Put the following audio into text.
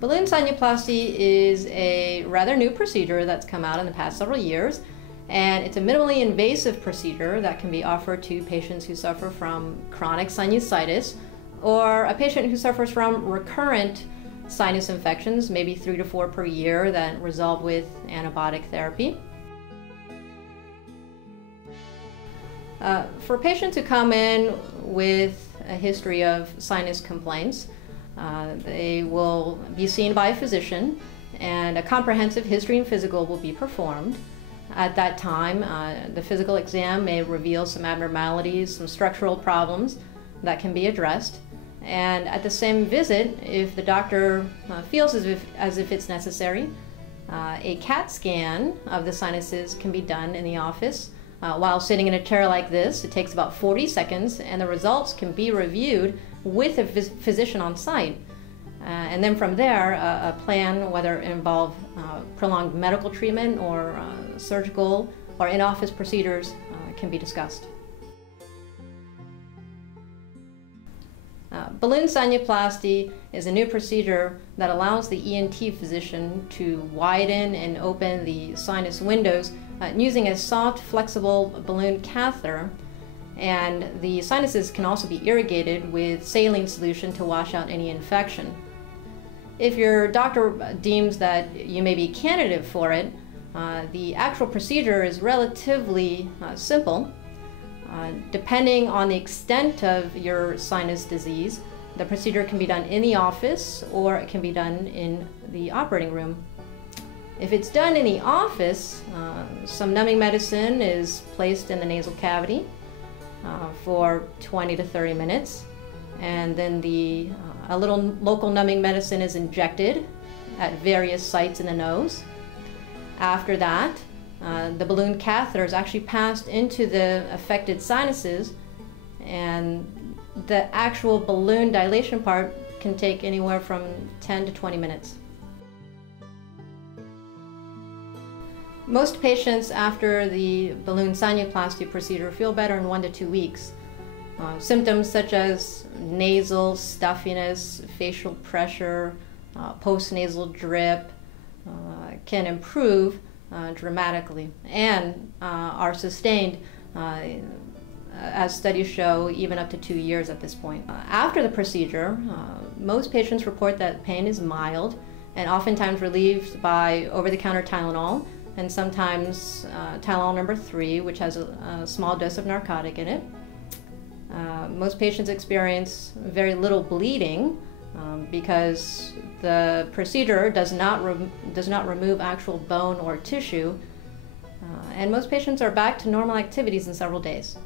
Balloon sinuplasty is a rather new procedure that's come out in the past several years, and it's a minimally invasive procedure that can be offered to patients who suffer from chronic sinusitis or a patient who suffers from recurrent sinus infections, maybe 3 to 4 per year, that resolve with antibiotic therapy. For patients who come in with a history of sinus complaints, they will be seen by a physician, and a comprehensive history and physical will be performed. At that time, the physical exam may reveal some abnormalities, some structural problems that can be addressed. And at the same visit, if the doctor feels as if it's necessary, a CAT scan of the sinuses can be done in the office while sitting in a chair like this. It takes about 40 seconds, and the results can be reviewed with a physician on site. And then from there, a plan, whether it involve prolonged medical treatment or surgical or in-office procedures, can be discussed. Balloon sinuplasty is a new procedure that allows the ENT physician to widen and open the sinus windows using a soft, flexible balloon catheter, and the sinuses can also be irrigated with saline solution to wash out any infection. If your doctor deems that you may be a candidate for it, the actual procedure is relatively simple. Depending on the extent of your sinus disease, the procedure can be done in the office or it can be done in the operating room. If it's done in the office, some numbing medicine is placed in the nasal cavity for 20 to 30 minutes, and then a little local numbing medicine is injected at various sites in the nose. After that, the balloon catheter is actually passed into the affected sinuses, and the actual balloon dilation part can take anywhere from 10 to 20 minutes. Most patients after the balloon sinuplasty procedure feel better in 1 to 2 weeks. Symptoms such as nasal stuffiness, facial pressure, postnasal drip can improve dramatically and are sustained, as studies show, even up to 2 years at this point. After the procedure, most patients report that pain is mild and oftentimes relieved by over-the-counter Tylenol, and sometimes Tylenol number 3, which has a small dose of narcotic in it. Most patients experience very little bleeding because the procedure does not remove actual bone or tissue, and most patients are back to normal activities in several days.